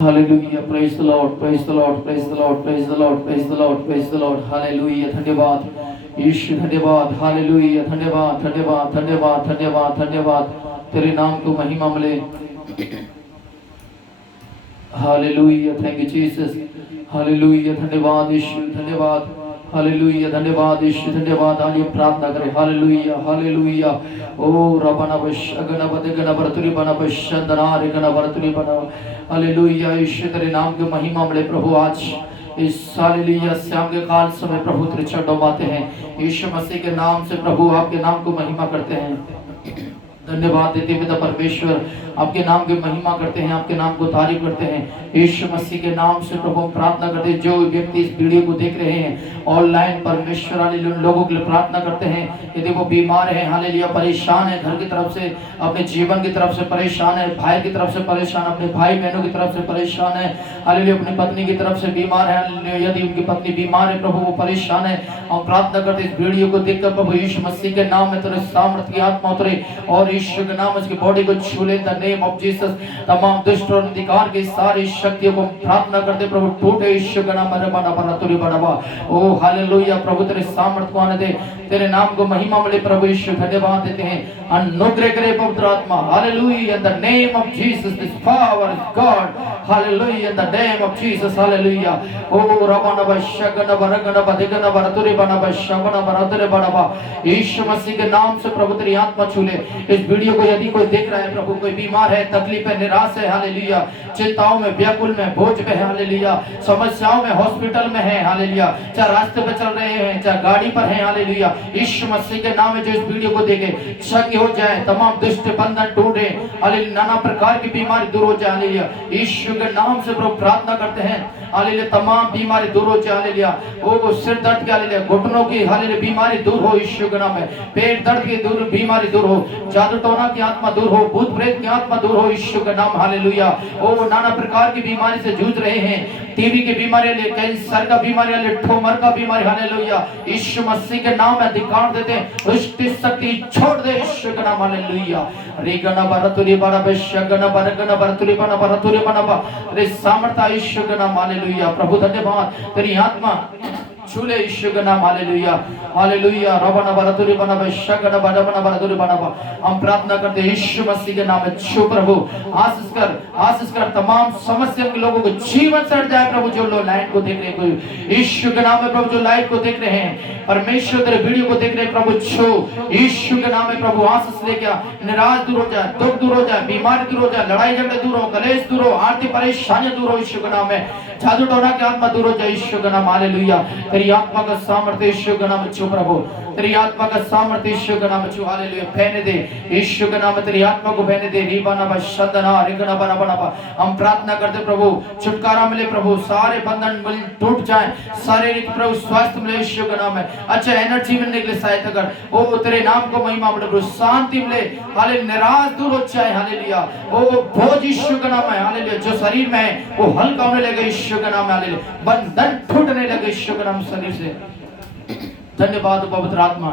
Hallelujah, praise the Lord, praise the Lord, praise the Lord, praise the Lord, praise the Lord, praise the Lord, Hallelujah, धन्यवाद यीशु, धन्यवाद, Hallelujah, धन्यवाद, धन्यवाद, धन्यवाद, धन्यवाद, धन्यवाद, तेरे नाम को महिमा मिले, Hallelujah, thank you Jesus, Hallelujah, धन्यवाद यीशु, धन्यवाद, Hallelujah, धन्यवाद यीशु, धन्यवाद, आइए प्रार्थना करें, Hallelujah, Hallelujah, ओ रबना बश अगनबद गनबरतुरी बना बशंदनार गनबरतुरी बना, Hallelujah, यीशु तेरे नाम की महिमा मिले प्रभु आज इस हालेलुया शाम के काल समय प्रभु तेरे चरणों में आते हैं यीशु मसीह के नाम से प्रभु आपके नाम को महिमा करते हैं धन्यवाद देते पिता परमेश्वर आपके नाम की महिमा करते हैं आपके नाम को तारीफ करते हैं यीशु मसीह के नाम से प्रभु हम प्रार्थना करते हैं जो व्यक्ति इस वीडियो को देख रहे हैं ऑनलाइन परमेश्वर हालेलुया लोगों के लिए प्रार्थना करते हैं यदि वो बीमार है हालेलुया परेशान है घर की तरफ से अपने जीवन की तरफ से परेशान है भाई की तरफ से परेशान अपने भाई बहनों की तरफ से परेशान है हालेलुया अपनी पत्नी की तरफ से बीमार है यदि उनकी पत्नी बीमार है प्रभु वो परेशान है हम प्रार्थना करते इस वीडियो को देखकर प्रभु यीशु मसीह के नाम में तेरे सामर्थ्य की आत्मा उतरे और यीशु के नाम उसकी बॉडी को छू ले द नेम ऑफ जीसस तमाम दुष्ट और अंधकार की सारी शक्तियों को प्रार्थना करते प्रभु टूटे यीशु के नाम में बड़ा बड़ा तुरी बड़ा ओ हालेलुया प्रभु तेरे सामर्थ्य को आने दे तेरे नाम को महिमा मिले प्रभु यीशु धन्यवाद देते हैं अनुग्रह करे पवित्र आत्मा hallelujah in the name of Jesus this power is God hallelujah in the name of Jesus hallelujah oh रबना बशगन बरगन बदगन बरतुरी बना बशगन बरतुरे बना यीशु मसीह के नाम से प्रभु तेरी आत्मा छू ले इस वीडियो को यदि कोई देख रहा है प्रभु कोई बीमार है तकलीफ है निराश है हालेलुया चिंताओं में व्याकुल में बोझ में है हालेलुया समस्याओं में हॉस्पिटल में है हालेलुया चाहे रास्ते पे चल रहे हैं चाहे गाड़ी पर है हालेलुया यीशु मसीह के नाम में जो इस वीडियो को देखे चंगे हो जाए तमाम दुष्ट बंधन टूटे हालेलुया नाना प्रकार की बीमारी दूर हो जाए हालेलुया यीशु के नाम से प्रभु प्रार्थना करते हैं हालेलुया तमाम बीमारी दूर हो जाए हालेलुया वो सिर दर्द की हालेलुया घुटनों की हालेलुया बीमारी दूर हो यीशु के नाम में पेट दर्द की दूर बीमारी दूर हो जादू टोना की आत्मा दूर हो भूत प्रेत की आत्मा दूर हो यीशु का नाम हालेलुया ओ नाना प्रकार की बीमारी से जूझ रहे हैं टीबी की बीमारी ले कैंसर का बीमारी ले ठोमर का बीमारी हालेलुया यीशु मसीह के नाम में अधिकार देते हैं दुष्ट शक्ति छोड़ दे यीशु का नाम हालेलुया रीगना बरतुरी बड़ा बेशगना बरगना बरतुरी बना रे सामर्थ्य यीशु का नाम हालेलुया प्रभु धन्यवाद तेरी आत्मा छूले यीशु का नाम हालेलुया हालेलुया रबना बरतुरी बना बेशगना बरगना बरतुरी बना हम प्रार्थना करते हैं यीशु मसीह के नाम में छू प्रभु आशीष कर तमाम समस्या के लोगों को जीवन चढ़ जाए प्रभु जो लोग लाइव को देख रहे हैं यीशु के नाम में प्रभु जो लाइव को देख रहे हैं परमेश्वर तेरे वीडियो को देख रहे हैं प्रभु छू यीशु के नाम में प्रभु आशीष लेके निराश दूर हो जाए दुख दूर हो जाए बीमारी दूर हो जाए लड़ाई झगड़े दूर हो कलेश दूर हो आर्थिक परेशानियां दूर हो यीशु के नाम में जादू टोना की आत्मा दूर हो जाए यीशु का नाम हालेलुया तेरी आत्मा का सामर्थ्य यीशु का नाम छू प्रभु तेरी आत्मा का सामर्थ्य यीशु का नाम छू हालेलुया बहने दे यीशु के नाम में तेरी आत्मा को बहने दे रीबाना बशंदना रिगना बना बना हम प्रार्थना करते प्रभु छुटकारा मिले प्रभु सारे बंधन टूट जाए शारीरिक प्रभु स्वास्थ्य मिले यीशु के नाम में अच्छा एनर्जी मिलने के लिए सहायता कर ओ तेरे नाम को महिमा मिले प्रभु शांति मिले हालेलुया निराश दूर हो जाए हालेलुया ओ बोझ यीशु का नाम है हालेलुया जो शरीर में है वो हल्का होने लगे यीशु का नाम हालेलुया बंधन टूटने लगे यीशु का नाम शरीर से धन्यवाद पवित्र आत्मा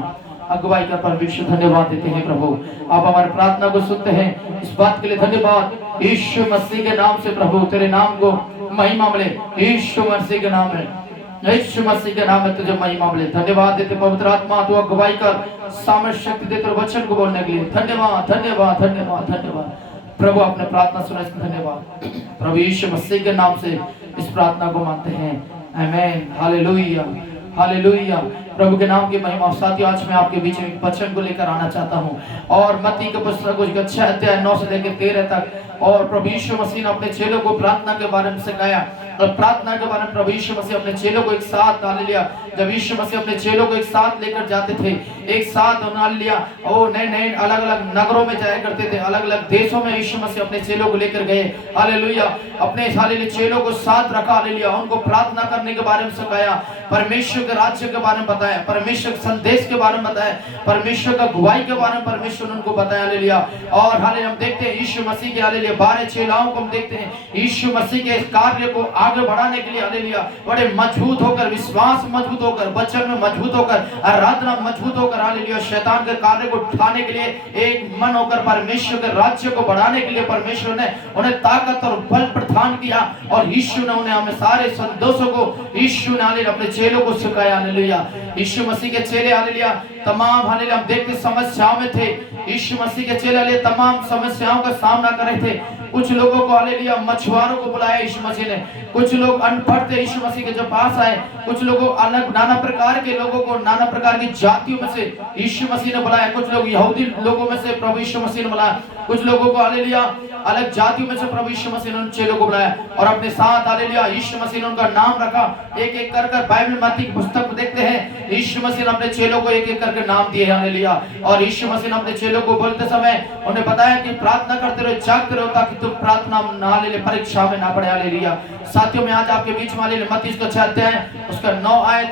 अगुवाई का परमेश्वर धन्यवाद देते हैं प्रभु आप हमारी प्रार्थना को सुनते हैं इस बात के लिए धन्यवाद यीशु मसीह के नाम से प्रभु तेरे नाम को महिमा मिले यीशु मसीह के नाम में यीशु मसीह के नाम में तुझे महिमा मिले धन्यवाद देते पवित्र आत्मा तू अगुवाई कर सामर्थ्य शक्ति देते वचन को बोलने के लिए धन्यवाद धन्यवाद धन्यवाद धन्यवाद प्रभु आपने प्रार्थना सुना इसके धन्यवाद प्रभु यीशु मसीह के नाम से इस प्रार्थना को मानते हैं आमीन हालेलुया हालेलुया प्रभु के नाम की महिमा साथियों आज मैं आपके बीच में वचन को लेकर आना चाहता हूं और मत्ती के पुस्तक उसका 6 अध्याय 9 से लेकर 13 तक और प्रभु यीशु मसीह ने अपने चेलों को प्रार्थना के बारे में सिखाया और प्रार्थना के बारे में प्रभु यीशु मसीह अपने चेलों को एक साथ हालेलुया जब यीशु मसीह अपने चेलों को एक साथ लेकर जाते थे एक साथ हालेलुया ओ नए अलग अलग नगरों में जाया करते थे अलग अलग देशों में यीशु मसीह अपने चेलों को लेकर गए हालेलुया अपने हालेलुया चेलों को साथ रखा हालेलुया उनको प्रार्थना करने के बारे में सिखाया परमेश्वर के राज्य के बारे में बताया परमेश्वर के संदेश के बारे में बताया परमेश्वर का गवाही के बारे में परमेश्वर ने उनको बताया हालेलुया और हालेलुया हम देखते हैं यीशु मसीह के हालेलुया 12 चेलाओं को हम देखते हैं यीशु मसीह के इस कार्य को आगे बढ़ाने के लिए हालेलुया बड़े मजबूत होकर, विश्वास मजबूत होकर, वचन में मजबूत होकर, आराधना मजबूत होकर हालेलुया शैतान के कार्य को उठाने के लिए एक मन होकर परमेश्वर के राज्य को बढ़ाने के लिए परमेश्वर ने उन्हें ताकत और बल प्रदान किया और यीशु ने उन्हें हमें सारे संदेशों को यीशु ने हालेलुया अपने चेलों को सिखाया हालेलुया। यीशु मसीह के चेले हालेलुया तमाम हालेलुया हम देखते समस्याओं में थे। यीशु मसीह के चेले हालेलुया तमाम समस्याओं का सामना कर रहे थे। कुछ लोगों को हालेलुया मछुआरों को बुलाया यीशु मसीह ने, कुछ लोग अनपढ़ थे यीशु मसीह के जो पास आए, कुछ लोगों अलग नाना प्रकार के लोगों को नाना प्रकार की जातियों में से यीशु मसीह ने बुलाया, कुछ लोग यहूदी लोगों में से प्रभु यीशु मसीह ने बुलाया, कुछ लोगों को हालेलुया अलग जातियों में से प्रभु यीशु मसीह ने उन चेलों को बुलाया और अपने साथ हालेलुया यीशु मसीह ने उनका नाम रखा। एक एक कर बाइबल मत्ती की पुस्तक में देखते हैं यीशु मसीह ने अपने चेलों को एक एक करके नाम दिए हालेलुया। और यीशु मसीह ने अपने चेलों को बोलते समय उन्हें बताया कि प्रार्थना करते रहो, जागते रहो ताकि तुम प्रार्थना ना ले परीक्षा में ना पड़े हालेलुया। साथियों मैं आज आपके बीच में हालेलुया मत्ती उसका 6 अध्याय उसका 9 आयत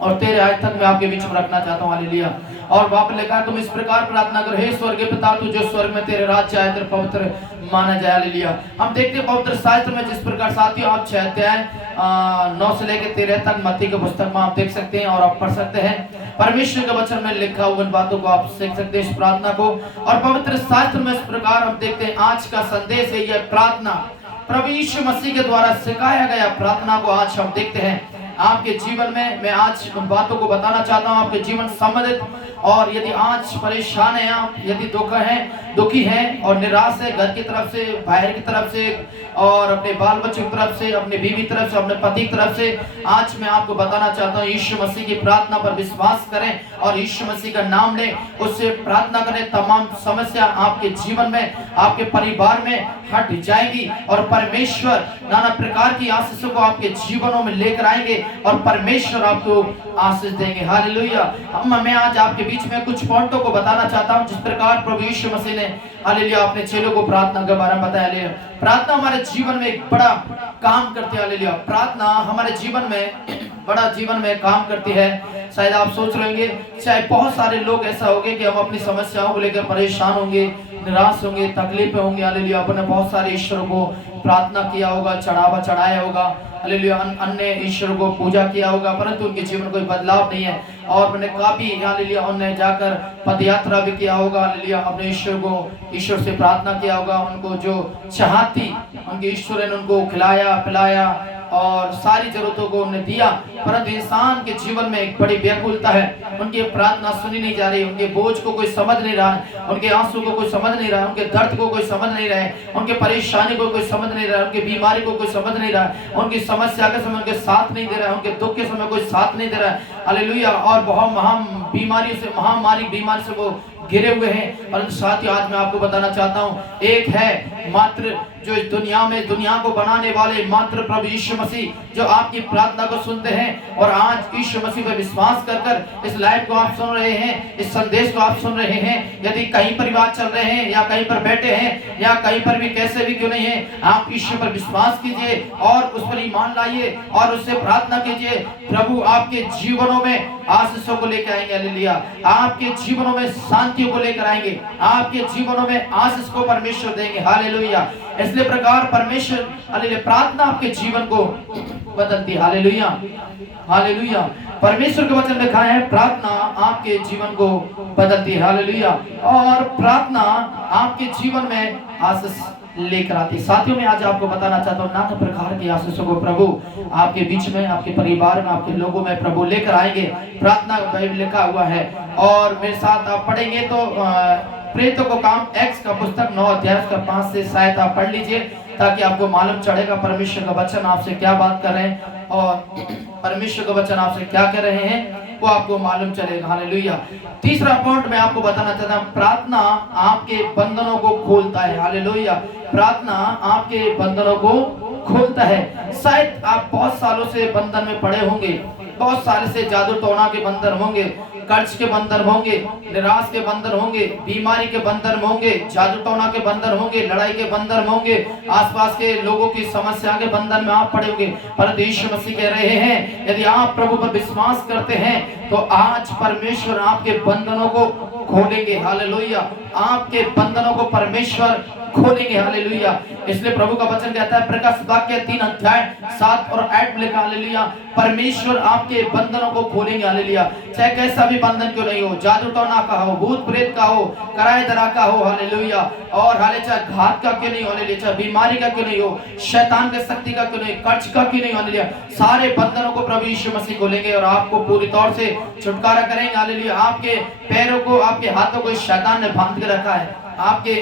और 13 आयत तक मैं आपके बीच में रखना चाहता हूँ हालेलुया। और वहां पर लिखा है तुम इस प्रकार प्रार्थना करो, हे स्वर्गीय पिता तू जो स्वर्ग में तेरे राज्य आए तेरे पवित्र माना जाए हालेलुया। हम देखते हैं पवित्र शास्त्र में जिस प्रकार साथियों आप 6 अध्याय 9 से लेकर 13 तक मत्ती के पुस्तक में आप देख सकते हैं और आप पढ़ सकते हैं। परमेश्वर के वचन में लिखा हुआ उन बातों को आप सीख सकते हैं इस प्रार्थना को। और पवित्र शास्त्र में इस प्रकार हम देखते हैं आज का संदेश है यह प्रार्थना प्रभु यीशु मसीह के द्वारा सिखाया गया प्रार्थना को आज हम देखते हैं आपके जीवन में। मैं आज उन बातों को बताना चाहता हूं आपके जीवन संबंधित। और यदि आज परेशान है आप, यदि दुखी हैं और निराश है घर की तरफ से, बाहर की तरफ से और अपने बाल बच्चों की तरफ से, अपने बीवी की तरफ से, अपने पति की तरफ से, आज मैं आपको बताना चाहता हूँ यीशु मसीह की प्रार्थना पर विश्वास करें और यीशु मसीह का नाम लें, उससे प्रार्थना करें। तमाम समस्या आपके जीवन में, आपके परिवार में हट जाएगी और परमेश्वर नाना प्रकार की आशीषों को आपके जीवनों में लेकर आएंगे और परमेश्वर आपको आशीष देंगे हालेलुया। मैं आज आपके बीच में कुछ पॉइंटों को बताना चाहता हूं जिस प्रकार प्रभु यीशु मसीह ने हालेलुया अपने चेलों को प्रार्थना के बारे में बताया हालेलुया। प्रार्थना हमारे जीवन में एक बड़ा काम करती है हालेलुया। प्रार्थना हमारे जीवन में काम करती है। शायद आप सोच रहे होंगे चाहे बहुत सारे लोग ऐसा होंगे कि हम अपनी समस्याओं को लेकर परेशान होंगे, निराश होंगे, तकलीफें होंगी हालेलुया। अपने बहुत सारे ईश्वर को प्रार्थना किया होगा, चढ़ाया होगा हालेलुया, अन्य ईश्वर को पूजा किया होगा, परंतु उनके जीवन कोई बदलाव नहीं है। और मैंने काफी हालेलुया उन्हें जाकर पदयात्रा भी किया होगा हालेलुया, अपने ईश्वर से प्रार्थना किया होगा, उनको जो चाहती उनके ईश्वर ने उनको खिलाया पिलाया और सारी जरूरतों को उन्हें दिया, परंतु इंसान के जीवन में एक बड़ी व्याकुलता है। उनकी प्रार्थना सुनी नहीं जा रही, उनके बोझ को कोई समझ नहीं रहा है, उनके आंसू को कोई समझ नहीं रहा है, उनके दर्द को कोई समझ नहीं रहा है, उनके परेशानी को कोई समझ नहीं रहा है, उनकी बीमारी को कोई समझ नहीं रहा है, उनकी समस्या के समय उनके साथ नहीं दे रहा है, उनके दुख के समय कोई साथ नहीं दे रहा है हालेलुया। और बहुत महामारी बीमारी से वो घिरे हुए हैं। परंतु साथियों आज मैं आपको बताना चाहता हूँ एक है मात्र जो इस दुनिया को बनाने वाले मात्र प्रभु यीशु मसीह, जो आपकी प्रार्थना को सुनते हैं। और आज यीशु मसीह पर विश्वास कर इस लाइव को आप सुन रहे हैं, इस संदेश को आप सुन रहे हैं, यदि कहीं पर बात चल रहे हैं या कहीं पर बैठे हैं या कहीं पर भी कैसे भी क्यों नहीं है, आप ईश्वर पर विश्वास कीजिए और उस पर ईमान लाइए और उससे प्रार्थना कीजिए। प्रभु आपके जीवनों में आशीषों को लेकर आएंगे हालेलुया, आपके जीवनों में शांति को लेकर आएंगे, आपके जीवनों में आशीष को परमेश्वर देंगे हालेलुया। इसलिए प्रकार परमेश्वर हालेलुया प्रार्थना आपके जीवन को बदलती हालेलुया हालेलुया। परमेश्वर के वचन में लिखा है प्रार्थना आपके जीवन को बदलती है हालेलुया और प्रार्थना आपके जीवन में आशीष लेकर आती। साथियों में आज आपको बताना चाहता हूँ नाना प्रकार की आशीषों को प्रभु आपके बीच में, आपके परिवार में, आपके लोगों में प्रभु लेकर आएंगे। प्रार्थना बाइबल लिखा हुआ है और मेरे साथ आप पढ़ेंगे तो प्रेरितों को काम एक्स का पुस्तक 9 अध्याय का 5 से शायद आप पढ़ लीजिए ताकि आपको मालूम चढ़ेगा परमेश्वर का वचन आपसे क्या बात कर रहे हैं और परमेश्वर का वचन आपसे क्या कह रहे हैं वो आपको मालूम चलेगा हालेलुया। तीसरा पॉइंट मैं आपको बताना चाहता हूँ प्रार्थना आपके बंधनों को खोलता है हालेलुया। प्रार्थना आपके बंधनों को खोलता है। शायद आप बहुत सालों से बंधन में पड़े होंगे, बहुत साल से जादू टोना के बंधन होंगे, कर्ज के बंधन होंगे, निराश के बंधन होंगे, बीमारी के बंधन होंगे, जादू टोना के बंधन होंगे, लड़ाई के बंधन होंगे, आसपास के लोगों की समस्या के बंधन में आप पड़े होंगे। परंतु यीशु मसीह कह रहे हैं यदि आप प्रभु पर विश्वास करते हैं तो आज परमेश्वर आपके बंधनों को खोलेंगे हालेलुया। आपके बंधनों को परमेश्वर खोलेंगे। हालेलुया। इसलिए प्रभु का वचन कहता है प्रकाश वाक्य 3 अध्याय 7 और 8 में लिखा हालेलुया, परमेश्वर आपके बंधनों को खोलेंगे। हालेलुया। चाहे कैसा भी बंधन क्यों नहीं हो, जादू टोना का हो, भूत प्रेत का हो, कराए दरा का हो, हालेलुया, और हाले चाहे घात का क्यों नहीं हो, हालेलुया, चाहे बीमारी का क्यों नहीं हो, शैतान के शक्ति का क्यों नहीं, कर्ज का क्यों नहीं, हालेलुया, सारे बंधनों को प्रभु यीशु मसीह खोलेंगे और आपको पूरी तौर से छुटकारा करेंगे। हालेलुया। आपके पैरों को, आपके हाथों को शैतान ने बांध के रखा है, आपके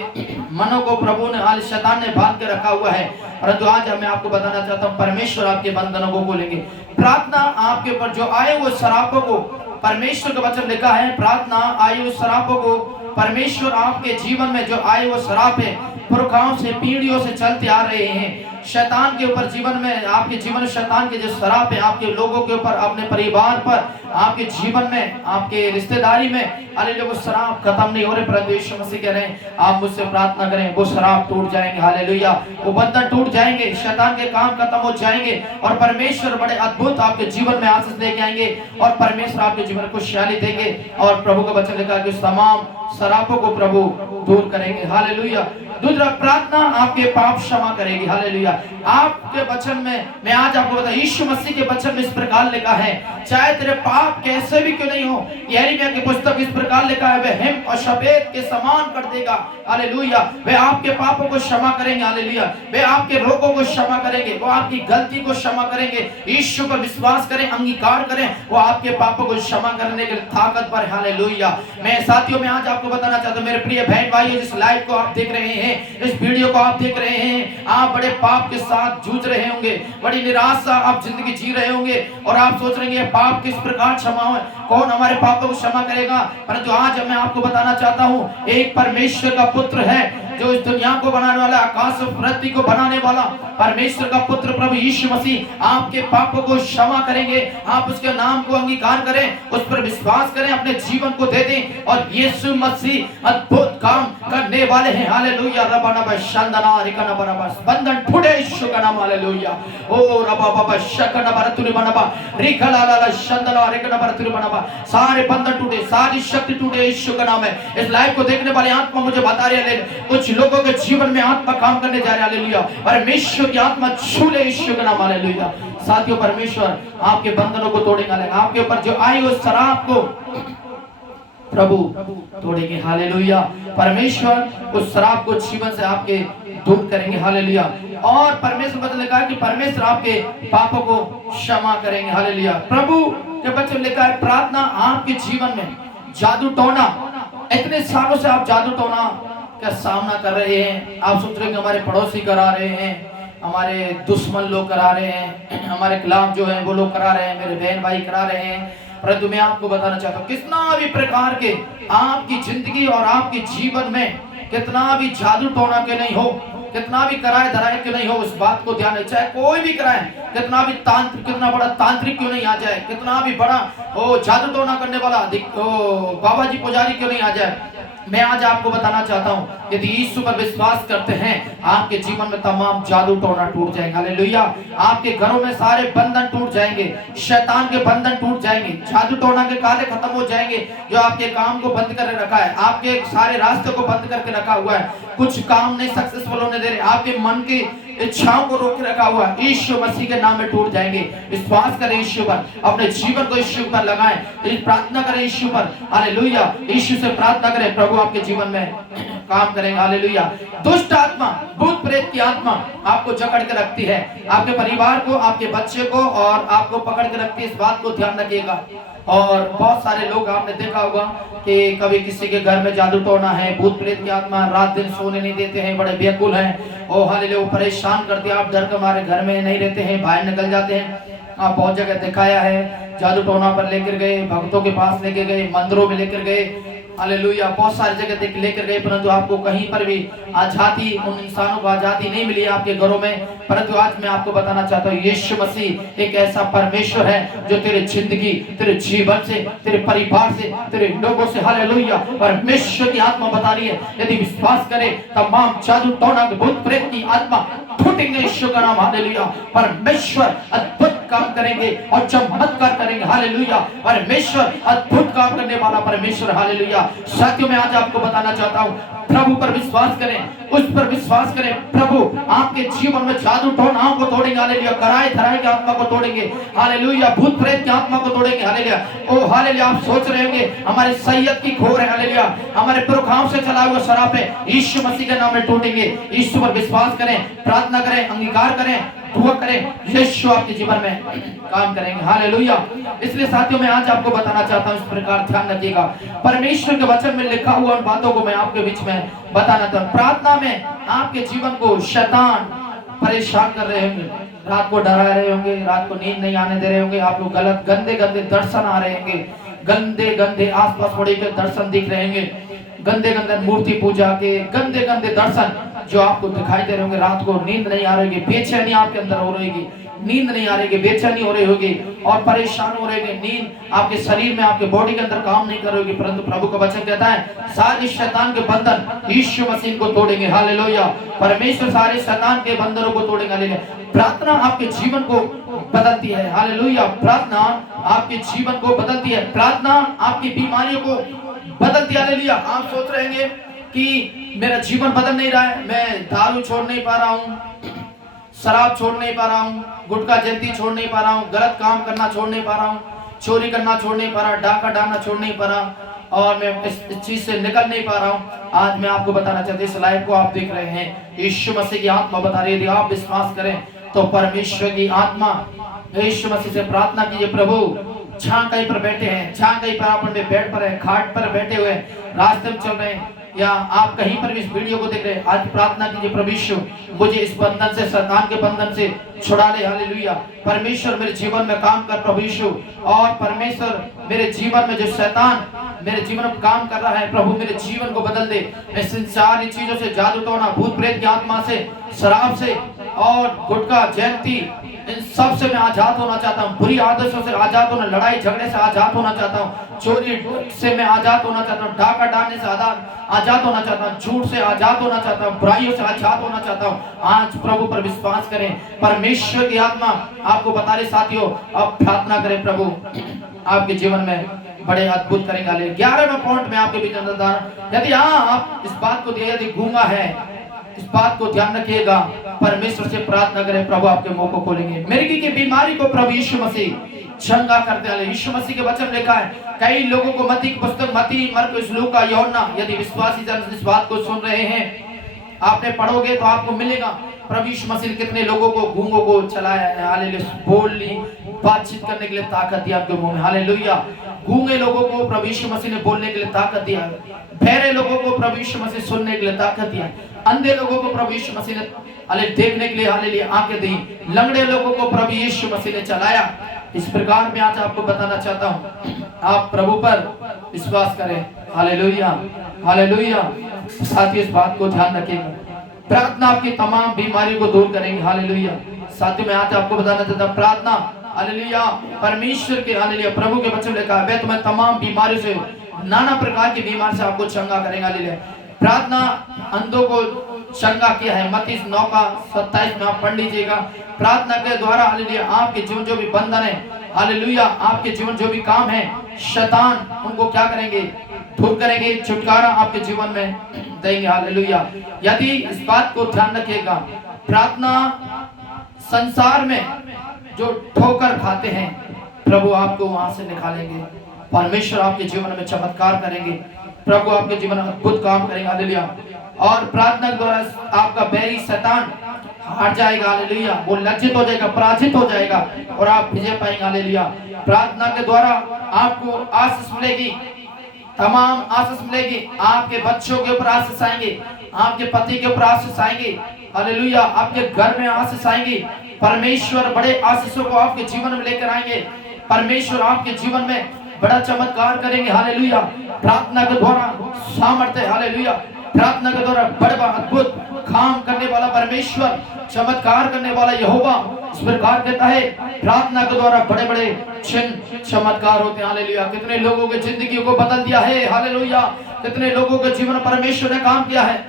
मनों को प्रभु ने, हाल शैतान ने बांध के रखा हुआ है, परंतु आज मैं आपको बताना चाहता हूँ परमेश्वर आपके बंधनों को खोलेंगे। प्रार्थना आपके ऊपर जो आए हुए श्रापों को, परमेश्वर का वचन लिखा है, प्रार्थना आए हुए श्रापों को परमेश्वर आपके जीवन में जो आए हुए श्राप है, पुरखाओं से, पीढ़ियों से चलते आ रहे हैं, शैतान के ऊपर, जीवन में, आपके जीवन में शैतान के जो श्राप है, आपके लोगों के ऊपर, अपने परिवार पर, आपके जीवन में, आपके रिश्तेदारी में, हालेलुया, वो श्राप खत्म नहीं हो रहे, परंतु यीशु मसीह कह रहे हैं आप मुझसे प्रार्थना करें, वो श्राप टूट जाएंगे। हालेलुया। वो बंधन टूट जाएंगे, शैतान के काम खत्म हो जाएंगे और परमेश्वर बड़े अद्भुत आपके जीवन में आशीष लेके आएंगे और परमेश्वर आपके जीवन को खुशहाली देंगे और प्रभु का वचन लिखा है कि तमाम श्रापों को प्रभु दूर करेंगे। हालेलुया। दूसरा, प्रार्थना आपके पाप क्षमा करेगी। हालेलुया। आपके वचन में, मैं आज आपको बता, यीशु मसीह के वचन में इस प्रकार लिखा है, चाहे तेरे पाप कैसे भी क्यों नहीं हो, यिर्मयाह की पुस्तक इस प्रकार लिखा है, वह हिम और सफेद के समान कर देगा। हालेलुया। वे आपके पापों को क्षमा करेंगे। हालेलुया। वे आपके रोगों को क्षमा करेंगे, वो आपकी गलती को क्षमा करेंगे। यीशु पर विश्वास करें, अंगीकार करें, वो आपके पापों को क्षमा करने के ताकतवर है। हालेलुया। मैं साथियों, मैं आज आपको बताना चाहता हूं, मेरे प्रिय बहन भाइयों, जिस लाइव को आप देख रहे हैं, इस वीडियो को आप देख रहे हैं, आप बड़े पाप के साथ जूझ रहे होंगे, बड़ी निराशा आप जिंदगी जी रहे होंगे और आप सोच रहे हैं पाप किस प्रकार क्षमा हो, कौन हमारे पापों को क्षमा करेगा। परंतु आज मैं आपको बताना चाहता हूं, एक परमेश्वर का पुत्र है जो इस दुनिया को बनाने वाला, आकाश और पृथ्वी को बनाने वाला परमेश्वर का पुत्र प्रभु यीशु मसीह आपके पापों को क्षमा करेंगे। आप उसके नाम को अंगीकार करें, उस पर विश्वास करें, अपने जीवन को दे दें और यीशु मसीह अद्भुत काम करने वाले हैं। हालेलुया। रबाना बशंदना रिकना बरबस, बंधन टूटे यीशु का नाम। हालेलुया। ओ रबा बाबा शकना बरतुरी बनबा, रिकला ला शंदना रिकना बरतुरी बनबा, सारे बंधन टूटे, सारी शक्ति टूटे, यीशु का नाम है। इस लाइव को देखने वाले आत्मा मुझे बता रही है, कुछ लोगों के जीवन में आत्मा काम करने जा रहा है। हालेलुया। परमेश्वर की आत्मा छू ले, यीशु का नाम। हालेलुया। साथियों, परमेश्वर आपके बंधनों को तोड़ेगा, आपके ऊपर जो आई उस शराब को प्रभु तोड़ेंगे। हालेलुया। परमेश्वर उस शराब को जीवन से आपके दूर करेंगे। हालेलुया। और परमेश्वर बता लिखा है कि परमेश्वर आपके पापों को क्षमा करेंगे। हालेलुया। प्रभु के वचन लिखा है, प्रार्थना आपके जीवन में जादू टोना, इतने सालों से आप जादू टोना का सामना कर रहे हैं, आप सोच रहे हैं हमारे पड़ोसी करा रहे हैं, हमारे दुश्मन लोग करा रहे हैं, हमारे खिलाफ जो है वो लोग करा रहे हैं, मेरे बहन भाई करा रहे हैं, परंतु मैं आपको बताना चाहता हूँ, कितना भी प्रकार के आपकी जिंदगी और आपके जीवन में कितना भी जादू टोना के नहीं हो, कितना भी कराए धराए क्यों नहीं हो, उस बात को ध्यान, चाहे कोई भी कराए, कितना भी तांत्रिक, कितना बड़ा तांत्रिक क्यों नहीं आ जाए, कितना भी बड़ा ओ जादू टोना करने वाला बाबा जी पुजारी क्यों नहीं आ जाए, मैं आज आपको बताना चाहता हूं, यदि यीशु पर विश्वास करते हैं, आपके जीवन में तमाम जादू टोना टूट जाएंगे। हालेलुया। आपके घरों में सारे बंधन टूट जाएंगे, शैतान के बंधन टूट जाएंगे, जादू टोना के काले खत्म हो जाएंगे, जो आपके काम को बंद करके रखा है, आपके सारे रास्ते को बंद करके रखा हुआ है, कुछ काम नहीं सक्सेसफुल होने दे रहे, आपके मन की इच्छाओं को रोक के रखा हुआ है, यीशु मसीह के नाम में टूट जाएंगे। विश्वास करें यीशु पर, अपने जीवन को यीशु पर लगाएं, प्रार्थना करें यीशु पर। हालेलुया। यीशु से प्रार्थना करें, प्रभु आपके जीवन में काम करेंगे। हालेलुया। दुष्ट आत्मा, भूत प्रेत की आत्मा आपको जकड़ के रखती है, आपके परिवार को, आपके बच्चे को और आपको पकड़ के रखती है, इस बात को ध्यान रखिएगा। और बहुत सारे लोग आपने देखा होगा कि कभी किसी के घर में जादू टोना है, भूत प्रेत की आत्मा, रात दिन सोने नहीं देते हैं, बड़े व्याकुल हैं, ओ हालेलुया, वो परेशान करते हैं, आप डर के मारे घर में नहीं रहते हैं, बाहर निकल जाते हैं। आप बहुत जगह दिखाया है, जादू टोना पर लेकर गए, भक्तों के पास लेकर गए, मंदिरों में लेकर गए, हालेलुया, बहुत सारी जगह लेकर गए, परंतु आपको कहीं पर भी आजादी, उन इंसानों को आजादी नहीं मिली आपके घरों में। परंतु आज मैं आपको बताना चाहता हूँ, यीशु मसीह एक ऐसा परमेश्वर है जो तेरे जिंदगी, तेरे जीवन से, तेरे परिवार से, तेरे लोगों से, हालेलुया, परमेश्वर की आत्मा बता रही है, यदि विश्वास करे तमाम जादू टोना, भूत प्रेत की आत्मा फूटेंगे, यीशु का नाम। हालेलुया। परमेश्वर अद्भुत काम करेंगे और चमत्कार करेंगे। हालेलुया। परमेश्वर अद्भुत काम करने वाला परमेश्वर। हालेलुया। साथियों मैं आज आपको बताना चाहता हूँ, प्रभु पर विश्वास करें, उस पर विश्वास करें। प्रभु आपके जीवन में जादू टोनाओं को तोड़ेंगे। हालेलुया। कराए धराए की आत्मा को तोड़ेंगे। हालेलुया। भूत प्रेत की आत्मा को तोड़ेंगे। हालेलुया। ओ हालेलुया। आप सोच रहे होंगे हमारे सैयद की खोर है। हालेलुया। हमारे पुरखाओं से चला हुआ शराब है, यीशु मसीह के नाम में टूटेंगे। यीशु पर विश्वास करें, प्रार्थना करें, अंगीकार करें, दुआ करें, यीशु आपके जीवन में काम करेंगे। हालेलुया। इसलिए साथियों मैं आज आपको बताना चाहता हूं, इस प्रकार ध्यान रखिएगा, परमेश्वर के वचन में लिखा हुआ उन बातों को मैं आपके बीच में बताना चाहता हूं। प्रार्थना में आपके जीवन को शैतान परेशान कर रहे होंगे, रात को डरा रहे होंगे, रात को नींद नहीं आने दे रहे होंगे, आपको गलत गंदे गंदे दर्शन आ रहे होंगे, गंदे गंदे आसपास पड़े के दर्शन दिख रहे होंगे, गंदे गंदे मूर्ति पूजा के गंदे गंदे दर्शन जो आपको दिखाई दे रहे होंगे। रात को नींद नहीं आ रही, बेचैनी आपके अंदर हो रहेगी, नींद नहीं आ रही, बेचैनी हो रही होगी और परेशान हो रहे, नींद आपके शरीर में, आपके बॉडी के अंदर काम नहीं कर रही होगी। परंतु प्रभु का वचन कहता है सारे शैतान के बंधन यीशु मसीह को तोड़ेंगे। हालेलुया। परमेश्वर सारे शैतान के बंधनों को तोड़ेंगे। हालेलुया। प्रार्थना आपके जीवन को बदलती है। हालेलुया। प्रार्थना आपके जीवन को बदलती है, प्रार्थना आपकी बीमारियों को बदलती है। हालेलुया। आप सोच रहे हैं कि मेरा जीवन बदल नहीं रहा है, मैं दारू छोड़ नहीं पा रहा हूँ, शराब छोड़ नहीं पा रहा हूँ, गुटखा जयंती छोड़ नहीं पा रहा हूँ, गलत काम करना छोड़ नहीं पा रहा हूँ, चोरी करना छोड़ नहीं पा रहा, डाका डालना छोड़ नहीं पा रहा और मैं इस चीज से निकल नहीं पा रहा हूँ। आज मैं आपको बताना चाहता हूँ, इस लाइव को आप देख रहे हैं, यीशु मसीह की आत्मा बता रही है, यदि आप विश्वास करें तो परमेश्वर की आत्मा यीशु मसीह से प्रार्थना कीजिए। प्रभु जहाँ कहीं पर बैठे हैं, जहाँ कहीं पर आप अपने बेड पर है, खाट पर बैठे हुए, रास्ते में चल रहे हैं या आप कहीं पर भी इस वीडियो को देख रहे हैं, आज प्रार्थना कीजिए, प्रभु यीशु मुझे इस बंधन से, शैतान के बंधन से छुड़ा ले। हालेलुया। परमेश्वर मेरे जीवन में काम कर प्रभु यीशु, और परमेश्वर मेरे जीवन में जो शैतान मेरे जीवन में काम कर रहा है, प्रभु मेरे जीवन को बदल दे। मैं संसारी चीजों से, जादू टोना, भूत प्रेत की आत्मा से, शराब से और गुटखा जयंती, इन सब से मैं आजाद होना चाहता हूँ, बुरी आदतों से आजाद होना, लड़ाई झगड़े से आजाद होना चाहता हूँ, चोरी से मैं आजाद होना चाहता हूँ, डाका डालने से आजाद होना चाहता हूँ, झूठ से आजाद होना चाहता हूँ, बुराइयों से आजाद होना चाहता हूँ। आज प्रभु पर विश्वास करें, परमेश्वर की आत्मा आपको बता रहे साथियों, अब प्रार्थना करें, प्रभु आपके जीवन में बड़े अद्भुत करेंगे। 11वें पॉइंट में आपके बीच अंदर, यदि आप इस बात को दिया, यदि गूंगा है, इस बात को ध्यान रखिएगा, परमेश्वर से प्रार्थना करें, प्रभु आपके मुंह को खोलेंगे। मिर्गी की बीमारी को प्रभु यीशु मसीह चंगा करते हैं। यीशु मसीह के वचन लिखा है, कई लोगों को मत्ती की पुस्तक, मत्ती, मरकुस, लूका, यूहन्ना, यदि विश्वासी जन इस बात को सुन रहे हैं, आपने पढ़ोगे तो आपको मिलेगा प्रभु यीशु मसीह कितने लोगों को, गूंगों को चलाया है। हालेलुया। बोल ली, बातचीत करने के लिए ताकत दी आपके मुंह में। हालेलुया। गूंगे लोगों को प्रभु यीशु मसीह ने बोलने के लिए ताकत दिया, बहरे लोगों को प्रभु यीशु मसीह सुनने के लिए ताकत दिया, अंधे लोगों को प्रभु यीशु मसीह ने देखने के लिए हालेलुया आंखें दी, लंगड़े लोगों को प्रभु यीशु मसीह ने चलाया। इस प्रकार मैं आज आपको बताना चाहता हूँ, आप प्रभु पर विश्वास करें। हालेलुया। हालेलुया। साथियों इस बात को ध्यान रखेंगे, प्रार्थना आपकी तमाम बीमारियों को दूर करेंगे। हालेलुया। साथियों मैं आज आपको बताना चाहता हूँ, प्रार्थना हालेलुया परमेश्वर के, हालेलुया प्रभु के वचन लिखा है, मैं तुम्हें तमाम बीमारियों से, नाना प्रकार की बीमारी से आपको चंगा करेंगे। हालेलुया। प्रार्थना अंधों को चंगा किया है, मत्ती 9:27 में आप पढ़ लीजिएगा। प्रार्थना के द्वारा हालेलुया आपके जीवन जो भी बंधन है, हालेलुया आपके जीवन जो भी काम है, शैतान उनको क्या करेंगे, दूर करेंगे, छुटकारा आपके जीवन में देंगे। हालेलुया। यदि इस बात को ध्यान रखिएगा, प्रार्थना संसार में जो ठोकर खाते हैं, प्रभु आपको वहां से निकालेंगे, परमेश्वर आपके जीवन में चमत्कार करेंगे, प्रभु आपके जीवन में अद्भुत काम करेंगे। हालेलुया। और प्रार्थना के द्वारा आपका बैरी शैतान हार जाएगा। हालेलुया। वो लज्जित हो जाएगा, पराजित हो जाएगा और आप विजय पाएंगे। हालेलुया। प्रार्थना के द्वारा आपको आशीष मिलेगी, तमाम आशीष मिलेगी, आपके बच्चों के ऊपर आशीष आएंगे, आपके पति के ऊपर आशीष आएंगे। हालेलुया। आपके घर में आशीष आएंगे, परमेश्वर बड़े आशीषों को आपके जीवन में लेकर आएंगे, परमेश्वर आपके जीवन में बड़ा चमत्कार करेंगे। हालेलुया। प्रार्थना के द्वारा सामर्थ्य, हालेलुया प्रार्थना के द्वारा बड़ा अद्भुत काम करने वाला परमेश्वर, चमत्कार करने वाला यहोवा इस प्रकार कहता है, प्रार्थना के द्वारा बड़े बड़े चिन्ह चमत्कार होते हैं। हालेलुया। कितने लोगों की जिंदगी को बदल दिया है। हालेलुया। कितने लोगों के जीवन परमेश्वर ने काम किया है,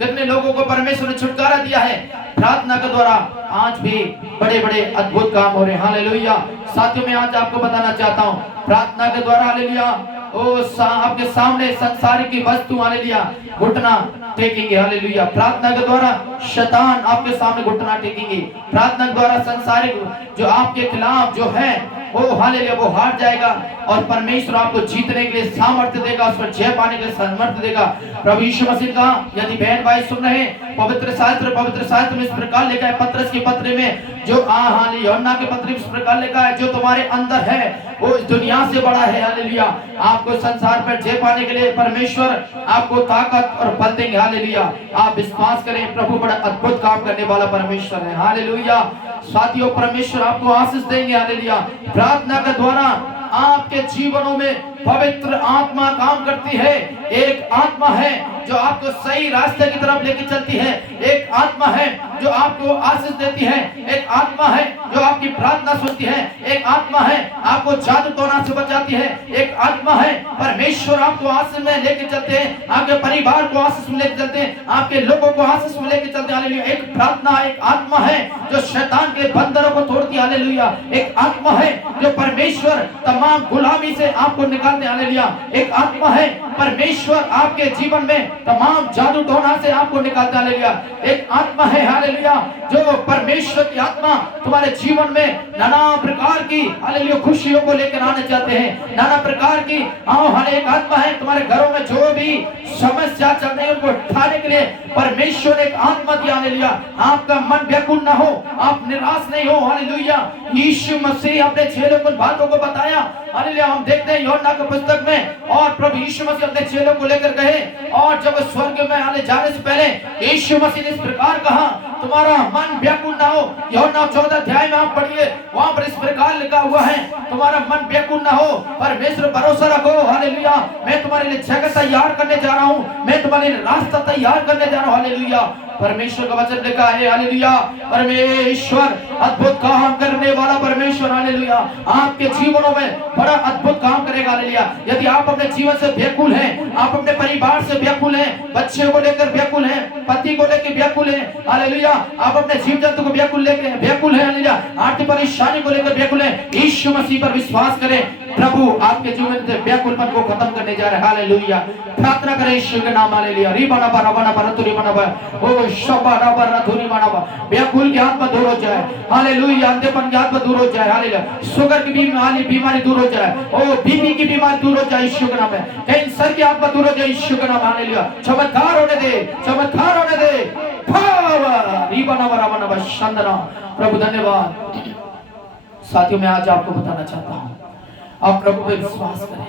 कितने लोगों को परमेश्वर ने छुटकारा दिया है प्रार्थना के द्वारा। आज भी बड़े बड़े अद्भुत काम हो रहे हैं। हालेलुया। साथियों, मैं आज आपको बताना चाहता हूँ प्रार्थना के द्वारा हालेलुया आपके सामने संसारिक की वस्तु हालेलुया घुटना टेकेंगे। हालेलुया। प्रार्थना के द्वारा शैतान आपके सामने घुटना टेकेंगे। प्रार्थना के द्वारा संसारिक जो आपके खिलाफ जो है वो हालेलुया वो हार जाएगा और परमेश्वर आपको जीतने के लिए सामर्थ्य देगा, उस पर जय पाने के लिए सामर्थ्य देगा। प्रभु यीशु मसीह का यदि बहन भाई सुन रहे हैं, पवित्र शास्त्र में इस प्रकार लिखा है, पत्रस के पत्र में जो यूहन्ना के पत्र में इस प्रकार लिखा है, जो तुम्हारे अंदर है वो इस दुनिया से बड़ा है। हालेलुया। आपको संसार पर जय पाने के लिए परमेश्वर आपको ताकत और बल देंगे। हालेलुया। आप विश्वास करें, प्रभु बड़ा अद्भुत काम करने वाला परमेश्वर है। हालेलुया। साथियों, परमेश्वर आपको आशीष देंगे। हालेलुया। प्रार्थना के द्वारा आपके जीवनों में पवित्र आत्मा काम करती है। एक आत्मा है जो आपको सही रास्ते की तरफ लेके चलती है। एक आत्मा है जो आपको आशीष देती है। एक आत्मा है जो आपकी प्रार्थना सुनती है। एक आत्मा है आपको जादू टोना से बचाती है। एक आत्मा है परमेश्वर आपको आशीष में लेके चलते हैं, आपके परिवार को आशीष में लेके चलते हैं, आपके लोगों को आशीष में लेके चलते हैं। हालेलुया। एक प्रार्थना एक आत्मा है जो शैतान के बंदरों को तोड़ती है। हालेलुया। एक आत्मा है जो परमेश्वर तमाम गुलामी से आपको निकालते हैं। हालेलुया। एक आत्मा है परमेश्वर आपके जीवन में तमाम जादू टोना से आपको निकालता है। हालेलुया। एक आत्मा है हालेलुया जो परमेश्वर की आत्मा तुम्हारे जीवन में नाना प्रकार की हालेलुया खुशियों को लेकर आने चाहते हैं। नाना प्रकार की एक आत्मा है तुम्हारे घरों में जो भी समस्या चल रही है उनको उठाने के लिए परमेश्वर एक आत्मा दिया। हालेलुया। आपका मन व्याकुल ना हो, आप निराश नहीं हो। हालेलुया। यीशु मसीह अपने चेलों को बातों को बताया। हालेलुया। हम देखते हैं यूहन्ना की पुस्तक में, और प्रभु यीशु मसीह अपने चेलों को लेकर गए और जब स्वर्ग में आने जाने से पहले यीशु मसीह ने इस प्रकार कहा, तुम्हारा मन व्याकुल ना हो। यूहन्ना 14 अध्याय में आप पढ़िए, वहां पर इस प्रकार लिखा हुआ है, तुम्हारा मन व्याकुल ना हो, परमेश्वर भरोसा रखो। हालेलुया। मैं तुम्हारे लिए जगह तैयार करने जा रहा हूं, मैं तुम्हारे लिए रास्ता तैयार करने जा रहा हूं। हालेलुया। परमेश्वर का वचन लिखा है। हालेलुया। परमेश्वर अद्भुत काम करने वाला परमेश्वर हालेलुया आपके जीवनों में बड़ा अद्भुत काम करेगा। हालेलुया। यदि आप अपने जीवन से व्याकुल हैं, आप अपने परिवार से व्याकुल हैं, बच्चे को लेकर व्याकुल हैं, पति को लेकर व्याकुल हैं, हालेलुया, आप अपने जीव जंतु को व्याकुल लेकर व्याकुल हैं, हालेलुया, आर्थिक परेशानी को लेकर व्याकुल हैं, यीशु मसीह पर विश्वास करें, प्रभु आपके जीवन से व्याकुलपन को खत्म करने जा रहे हैं। हालेलुया। प्रार्थना करें यीशु के नाम। हालेलुया। रिबाना बराबाना बरतुरी बनाबा ओ शबाना बरतुरी बनाबा व्याकुल की आत्मा दूर हो जाए। हालेलुया। अंधेपन की आत्मा दूर हो जाए। हालेलुया। शुगर की बीमारी दूर हो जाए। ओ बीपी की बीमारी दूर हो जाए यीशु के नाम में। कैंसर की आत्मा दूर हो जाए यीशु के नाम। हालेलुया। चमत्कार होने दे, चमत्कार होने दे। पावर रिबाना बराबाना बशंदना। प्रभु धन्यवाद। साथियों, मैं आज आपको बताना चाहता हूं, आप प्रभु पे विश्वास करें,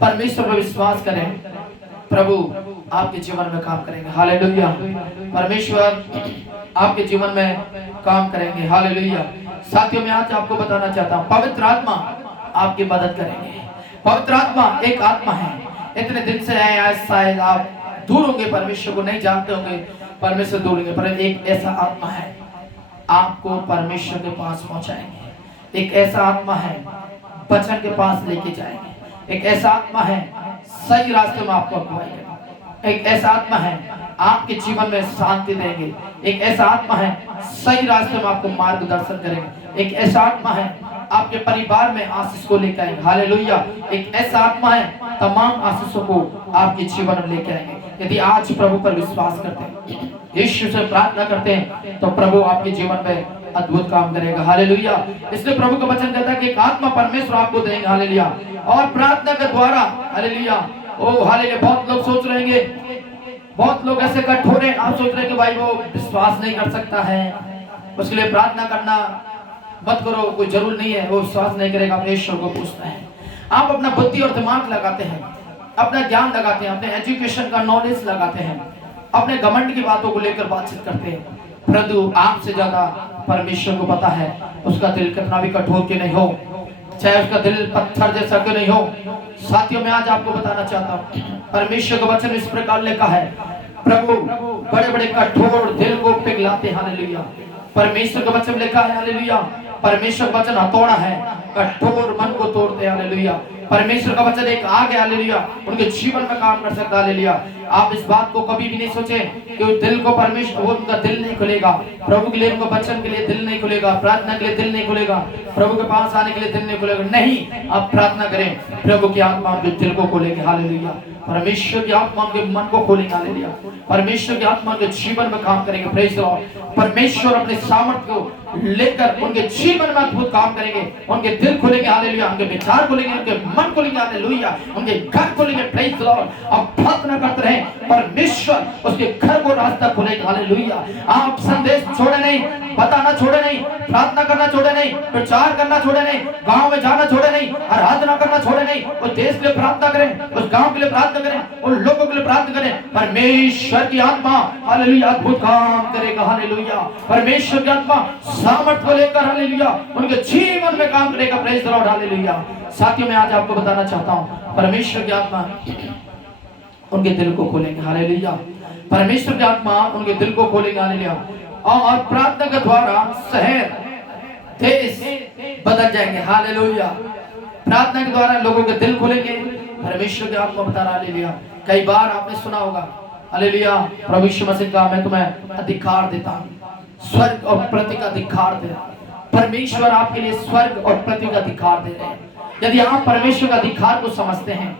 परमेश्वर पे विश्वास करें, प्रभु आपके जीवन में काम करेंगे। हालेलुया। परमेश्वर आपके जीवन में काम करेंगे। हालेलुया। साथियों, मैं आज आपको बताना चाहता हूँ, पवित्र आत्मा आपकी मदद करेंगे। पवित्र आत्मा एक आत्मा है, इतने दिन से है, शायद आप दूर होंगे, परमेश्वर को नहीं जानते होंगे, परमेश्वर दूर होंगे, पर एक ऐसा आत्मा है आपको परमेश्वर के पास पहुंचाएंगे। एक ऐसा आत्मा है वचन के पास लेके जाएंगे। एक ऐसा आत्मा है सही रास्ते में आपको अगुवाएगा। एक ऐसा आत्मा है आपके जीवन में शांति देंगे। एक ऐसा आत्मा है सही रास्ते में आपको मार्गदर्शन करेंगे। एक ऐसा आत्मा है आपके परिवार में आशीष को लेकर आएंगे। हालेलुया। एक ऐसा आत्मा है तमाम आशीषों को आपके जीवन में लेकर आएंगे। यदि आज प्रभु पर विश्वास करते हैं, यीशु से प्रार्थना करते हैं, तो प्रभु आपके जीवन में अद्भुत काम करेगा। हालेलुया। इसलिए प्रभु का वचन कहता है कि एक आत्मा परमेश्वर आपको देंगे। हालेलुया। और प्रार्थना के द्वारा हालेलुया ओ हालेलुया। बहुत लोग सोच रहे हैं, बहुत लोग ऐसे कठोर हैं, आप सोच रहे हैं कि भाई वो विश्वास नहीं कर सकता है, उसके लिए प्रार्थना करना मत करो, कोई जरूर नहीं है, वो विश्वास नहीं करेगा, अपने ईश्वर को पूछना है। आप अपना बुद्धि और दिमाग लगाते हैं, अपना ज्ञान लगाते हैं, अपने एजुकेशन का नॉलेज लगाते हैं, अपने घमंड की बातों को लेकर बातचीत करते हैं, परंतु आपसे ज्यादा परमेश्वर को पता है उसका दिल कितना भी कठोर क्यों नहीं हो, चाहे उसका दिल पत्थर जैसा क्यों नहीं हो। साथियों, मैं आज आपको बताना चाहता हूँ, परमेश्वर का वचन इस प्रकार लिखा है, प्रभु बड़े बड़े कठोर दिल को पिघलाते। हालेलुया। परमेश्वर का वचन लिखा है। हालेलुया। परमेश्वर का वचन हथौड़ा है, कठोर मन को तोड़ते। हालेलुया। परमेश्वर का वचन एक आग है। हालेलुया। उनके जीवन में काम कर सकता है। हालेलुया। आप इस बात को कभी भी नहीं सोचे कि उस दिल को परमेश्वर, वो उनका दिल नहीं खुलेगा प्रभु के लिए, उनको वचन के लिए दिल नहीं खुलेगा, प्रार्थना के लिए दिल नहीं खुलेगा, प्रभु के पास आने के लिए दिल नहीं खुलेगा। नहीं, आप प्रार्थना करें, प्रभु की आत्मा आपके दिल को खोलेगी। हालेलुया। परमेश्वर की आत्मा उनके मन को खोलेगी। हालेलुया। परमेश्वर की आत्मा उनके जीवन में काम करेंगे। Praise the Lord. परमेश्वर अपने सामर्थ्य को लेकर उनके जीवन में अद्भुत काम करेंगे। उनके दिल खुलेंगे। हालेलुया। उनके विचार खुलेंगे, उनके मन खुलेंगे। हालेलुया। उनके घर खुलेंगे। Praise the Lord. आप प्रार्थना करते रहें, परमेश्वर उसके घर को रास्ता खोलेगा। हालेलुया। आप संदेश छोड़े नहीं, बताना छोड़े नहीं, प्रार्थना करना छोड़े नहीं, प्रचार करना छोड़े नहीं, गांव में जाना छोड़े नहीं, आराधना करना छोड़े नहीं। उस देश के लिए प्रार्थना करें, उस गांव के लिए प्रार्थना करें, उन लोगों के लिए प्रार्थना करें। परमेश्वर की आत्मा हालेलुया अद्भुत काम करेगा। हालेलुया। परमेश्वर की आत्मा सामर्थ्य को लेकर हालेलुया उनके जीवन में काम करेगा। Praise the Lord. हालेलुया। साथियों, मैं आज आपको बताना चाहता हूं, परमेश्वर की आत्मा उनके दिल को खोलेंगे। हालेलुया। परमेश्वर की आत्मा उनके दिल को खोलेंगे। हालेलुया। और प्रार्थना के द्वारा शहर, देश बदल जाएंगे। हालेलुया। प्रार्थना के द्वारा लोगों के दिल खुलेंगे। परमेश्वर की आत्मा बता रहा। हालेलुया। कई बार आपने सुना होगा, हालेलुया, प्रभु यीशु मसीह का मैं तुम्हें अधिकार देता हूं, स्वर्ग और पृथ्वी का अधिकार दे रहा हूं। परमेश्वर आपके लिए स्वर्ग और पृथ्वी का अधिकार दे रहे हैं। यदि आप परमेश्वर का अधिकार को समझते हैं,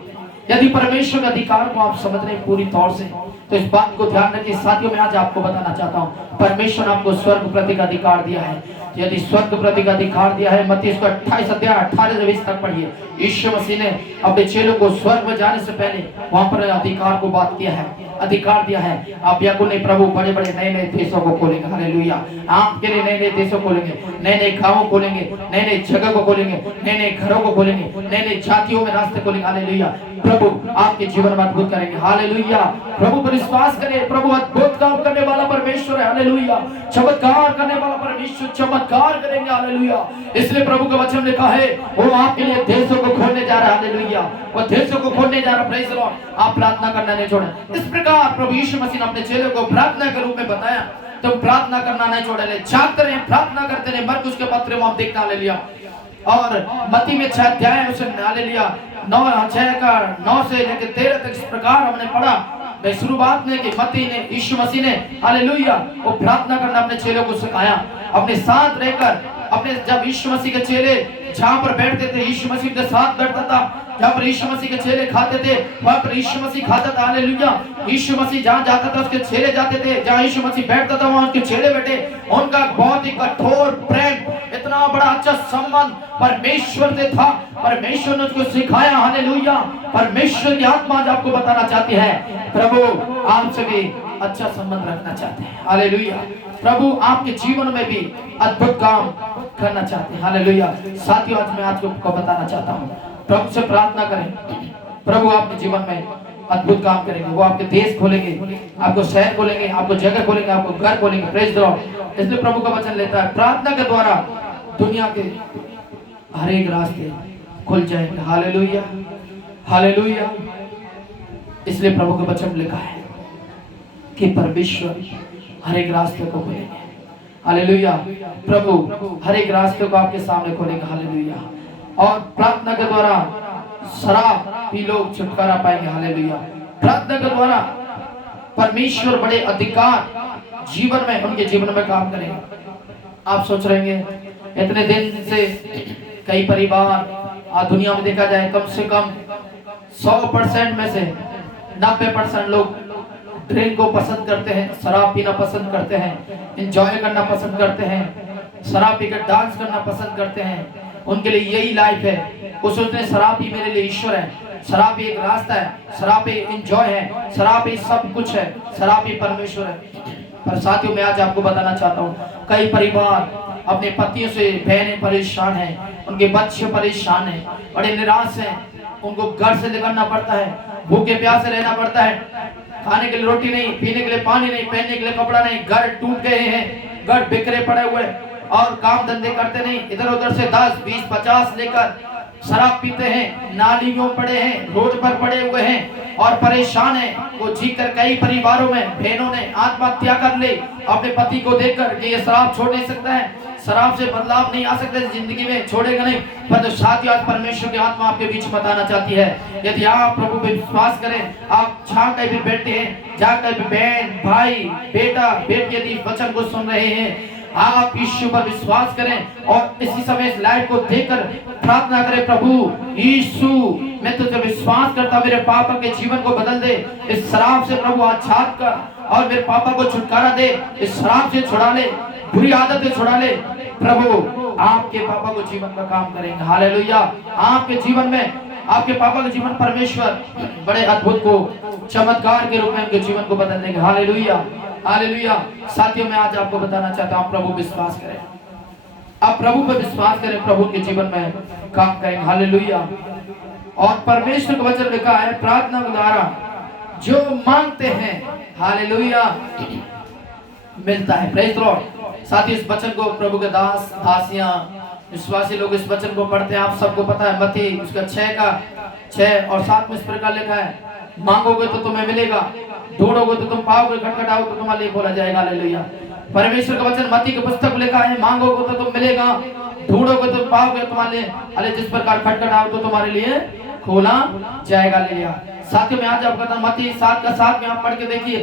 यदि परमेश्वर के अधिकार को आप समझ रहे हैं पूरी तौर से, तो इस बात को ध्यान रखिए। साथियों, मैं आज आपको बताना चाहता हूं, परमेश्वर ने आपको स्वर्ग पृथ्वी का अधिकार दिया है। यदि स्वर्ग पृथ्वी का अधिकार दिया है, मत्ती इसको 28 अध्याय 18 से 20 तक पढ़िए। यीशु मसीह ने अपने चेलों को स्वर्ग में जाने से पहले वहां पर अधिकार को बात किया है, अधिकार दिया है। आप व्याकुल नहीं, प्रभु बड़े बड़े नए नए देशों को खोलेंगे। हालेलुया। आपके लिए नए नए देशों खोलेंगे, नए नए गांवों खोलेंगे, नए नए जगह को खोलेंगे, नए नए घरों को खोलेंगे, नए नए जातियों में रास्ते खोलेंगे। हालेलुया। प्रभु आपके जीवन में अद्भुत करेंगे। हालेलुया। प्रभु पर विश्वास करें, प्रभु अद्भुत काम करने वाला परमेश्वर है। हालेलुया। चमत्कार करने वाला परमेश्वर चमत्कार करेंगे। हालेलुया। इसलिए प्रभु का वचन लिखा है, वो आपके लिए देशों को खोलने जा रहा है। हालेलुया। वो देशों को खोलने जा रहा है। Praise the Lord. आप प्रार्थना करना नहीं छोड़ें। इस प्रकार प्रभु यीशु मसीह ने अपने चेलों को प्रार्थना के रूप में बताया, तो प्रार्थना करना नहीं छोड़े, जागते रहे, प्रार्थना करते रहे। मरकुस के पत्र में हम देखते हैं। हालेलुया। और मत्ती में 6 अध्याय है, उसने हालेलुया 9 से लेकर 13 तक इस प्रकार हमने पढ़ा। शुरुआत में कि मत्ती ने, यीशु मसीह ने हालेलुया वो प्रार्थना करना अपने चेलों को सिखाया, अपने साथ रहकर। अपने जब यीशु मसीह के चेले जहां पर बैठते थे, यीशु मसीह के साथ बैठता था। जहां पर यीशु मसीह के चेले खाते थे, वहां पर यीशु मसीह खाता था। हालेलुया। यीशु मसीह जहां जाता था उसके चेले जाते थे, जहां यीशु मसीह बैठता था वहां उसके चेले बैठे। उनका बहुत ही कठोर प्रेम, इतना बड़ा अच्छा संबंध परमेश्वर से था। परमेश्वर ने उसको सिखाया। हालेलुया। परमेश्वर की आत्मा आज आपको बताना चाहती है, प्रभु आपसे भी अच्छा संबंध रखना चाहते हैं। हालेलुया। प्रभु आपके जीवन में भी अद्भुत काम करना चाहते हैं। हालेलुया। साथियों, आज मैं आपको बताना चाहता हूँ, प्रभु से प्रार्थना करें, प्रभु आपके जीवन में अद्भुत काम करेंगे। वो आपके देश खोलेंगे, आपको शहर खोलेंगे, आपको जगह खोलेंगे, आपको घर खोलेंगे। Praise the Lord. इसलिए प्रभु का वचन लेता है, प्रार्थना के द्वारा दुनिया के हर एक रास्ते खुल जाएंगे। हालेलुया। हालेलुया। इसलिए प्रभु का वचन लिखा है कि परमेश्वर हर एक रास्ते को खोलेंगे। हालेलुया। प्रभु हर एक रास्ते को आपके सामने खोलेंगे। हालेलुया। और प्रार्थना के द्वारा शराब पी लोग छुटकारा पाएंगे। हालेलुया। प्रार्थना के द्वारा परमेश्वर बड़े अधिकार जीवन में, उनके जीवन में काम करेंगे। आप सोच रहे हैं, इतने दिन से कई परिवार दुनिया में देखा जाए कम से कम 100% में से 90% लोग ड्रिंक को पसंद करते हैं, शराब पीना पसंद करते हैं, एंजॉय करना पसंद करते हैं, शराब पीकर डांस करना पसंद करते हैं। उनके लिए यही लाइफ है। वो सोचते हैं शराब ही मेरे लिए ईश्वर है, शराब ही एक रास्ता है, शराब ही एंजॉय है, शराब ही सब कुछ है, शराब ही परमेश्वर है। पर साथियों, मैं आज आपको बताना चाहता हूँ, कई परिवार अपने पतियों से, बहनें परेशान हैं, उनके बच्चे परेशान हैं, बड़े निराश हैं। उनको घर से निकलना पड़ता है, भूखे प्यासे रहना पड़ता है, खाने के लिए रोटी नहीं, पीने के लिए पानी नहीं, पहनने के लिए कपड़ा नहीं, घर टूट गए हैं, घर बिखरे पड़े हुए, और काम धंधे करते नहीं, इधर उधर से 10, 20, 50 लेकर शराब पीते हैं, नालियों पड़े हैं, रोड पर पड़े हुए हैं और परेशान हैं। वो जीकर कई परिवारों में बहनों ने आत्महत्या कर ली अपने पति को देखकर कि ये शराब छोड़ नहीं सकता है, शराब से बदलाव नहीं आ सकते जिंदगी में, छोड़ेगा नहीं। पर तो साथियों आज परमेश्वर की आत्मा आपके बीच बताना चाहती है, यदि आप प्रभु पे विश्वास करें, आप जहाँ कहीं भी बैठे हैं, जहाँ कहीं भी बहन भाई बेटा बेटी यदि वचन को सुन रहे हैं, आप यीशु पर विश्वास करें और इसी समय इस लाइव को देखकर प्रार्थना करें, प्रभु यीशु मैं तुझे विश्वास करता, मेरे पापा के जीवन को बदल दे, इस शराब से प्रभु आच्छाद कर और मेरे पापा को छुटकारा दे, इस शराब से छुड़ा ले, बुरी आदत से छुड़ा ले। प्रभु आपके पापा को जीवन का काम करेंगे। हालेलुया। आपके जीवन में, आपके पापा के जीवन परमेश्वर बड़े अद्भुत को चमत्कार के रूप में उनके जीवन को बदल देंगे। Hallelujah hallelujah. साथियों मैं आज आपको बताना चाहता हूँ, प्रभु विश्वास करें, आप प्रभु पर विश्वास करें, प्रभु के जीवन में काम करेंगे। हालेलुया। और परमेश्वर का वचन लिखा है, प्रार्थना के द्वारा जो मांगते हैं हालेलुया मिलता है। Praise the Lord. साथ ही इस वचन को प्रभु के दास दासियां विश्वासी लोग इस वचन को पढ़ते हैं, आप सबको पता है, मत्ती उसका 6 और 7 में इस प्रकार लिखा है, मांगोगे तो तुम्हें मिलेगा, ढूंढोगे तो तुम पाओगे, खटखटाओगे तो तुम्हारे लिए खोला जाएगा। हालेलुया। परमेश्वर का वचन मत्ती की पुस्तक में लिखा है, मांगोगे तो तुम मिलेगा, ढूंढोगे तो पाओगे तुम्हारे लिए, अरे जिस प्रकार खटखटाओगे तो तुम्हारे लिए खोला जाएगा। हालेलुया। साथियों मैं आज आपको बताऊं, मत्ती 7 में आप पढ़ के देखिए,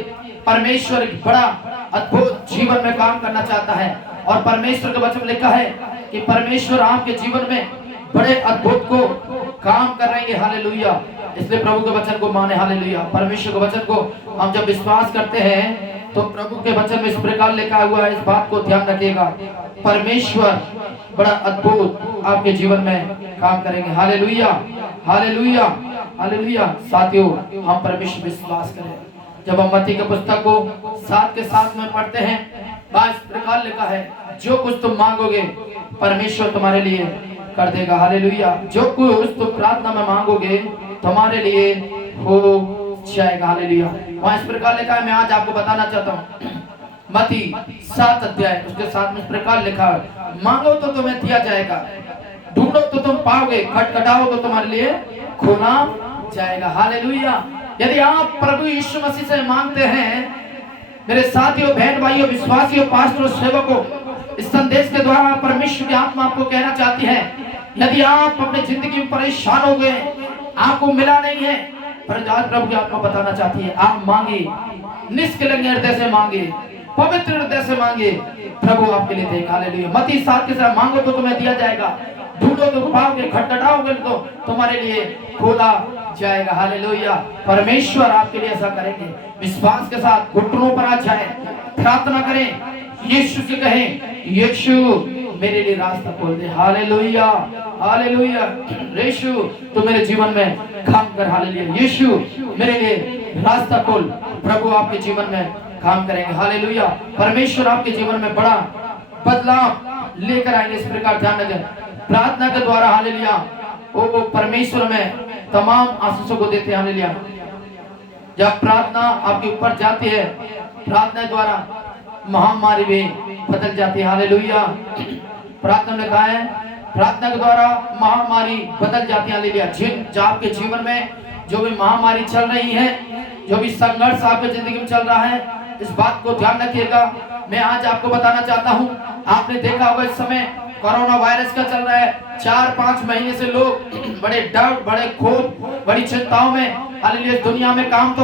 परमेश्वर एक बड़ा अद्भुत जीवन में काम करना चाहता है और परमेश्वर के वचन में लिखा है कि परमेश्वर आपके जीवन में बड़े अद्भुत को काम करेंगे। हालेलुया। इसलिए प्रभु के वचन को माने। हालेलुया। परमेश्वर के वचन को हम जब विश्वास करते हैं तो प्रभु के वचन में इस प्रकार लिखा हुआ है, इस बात को ध्यान रखिएगा, परमेश्वर बड़ा अद्भुत आपके जीवन में काम करेंगे। Hallelujah hallelujah hallelujah. साथियों हम परमेश्वर विश्वास करें, जब हम मत्ती की पुस्तक को 7 में पढ़ते हैं, इस प्रकार लिखा है, जो कुछ तुम मांगोगे परमेश्वर तुम्हारे लिए कर देगा। हालेलुया। जो कुछ तुम प्रार्थना में मांगोगे तुम्हारे लिए हो जाएगा। हालेलुया। वहाँ इस प्रकार लिखा है, मैं आज आपको बताना चाहता हूँ, मत्ती 7 अध्याय उसके 7 में इस प्रकार लिखा है, मांगो तो तुम्हें दिया जाएगा, ढूंढो तो तुम पाओगे, खटखटाओ तो तुम्हारे लिए खोला जाएगा। हालेलुया। यदि आप प्रभु यीशु मसीह से मांगते हैं, मेरे साथियों बहन भाइयों विश्वासियों पास्टरों सेवकों, इस संदेश के द्वारा परमेश्वर की आत्मा आपको कहना चाहती है, यदि आप अपने जिंदगी में परेशान हो गए, आपको मिला नहीं है, पर आज प्रभु की आत्मा बताना चाहती है, आप मांगे, निष्कलंक हृदय से मांगे, पवित्र हृदय से मांगे, प्रभु आपके लिए देगा। हालेलुया। मत्ती 7 के साथ मांगो तो तुम्हें दिया जाएगा, ढूंढो तो पाओगे, खटखटाओगे तो तुम्हारे लिए खोला जाएगा। हालेलुया। परमेश्वर आपके लिए ऐसा करेंगे। विश्वास के साथ घुटनों पर आ जाए, प्रार्थना करें, यीशु से कहें, यीशु मेरे लिए रास्ता खोल दे। Hallelujah hallelujah. यीशु तू मेरे जीवन में काम कर। हालेलुया। यीशु मेरे लिए रास्ता खोल। प्रभु आपके जीवन में काम करेंगे। हालेलुया। परमेश्वर आपके जीवन में बड़ा बदलाव लेकर आएंगे। इस प्रकार ध्यान रखें, प्रार्थना के द्वारा हालेलुया वो परमेश्वर में तमाम आशीषों को देते हैं। हालेलुया। जब प्रार्थना आपके ऊपर जाती है, प्रार्थना द्वारा महामारी भी बदल जाती है। हालेलुया। प्रार्थना में कहा है, प्रार्थना के द्वारा महामारी बदल जाती है। हालेलुया। जो आपके जीवन में जो भी महामारी चल रही है, जो भी संघर्ष आपके जिंदगी में चल रहा है, इस बात को ध्यान रखिएगा। मैं आज आपको बताना चाहता हूँ, आपने देखा होगा इस समय कोरोना वायरस का चल रहा है, 4-5 महीने से लोग बड़े डर, बड़े खौफ, बड़ी चिंताओं में हालेलुया दुनिया में काम तो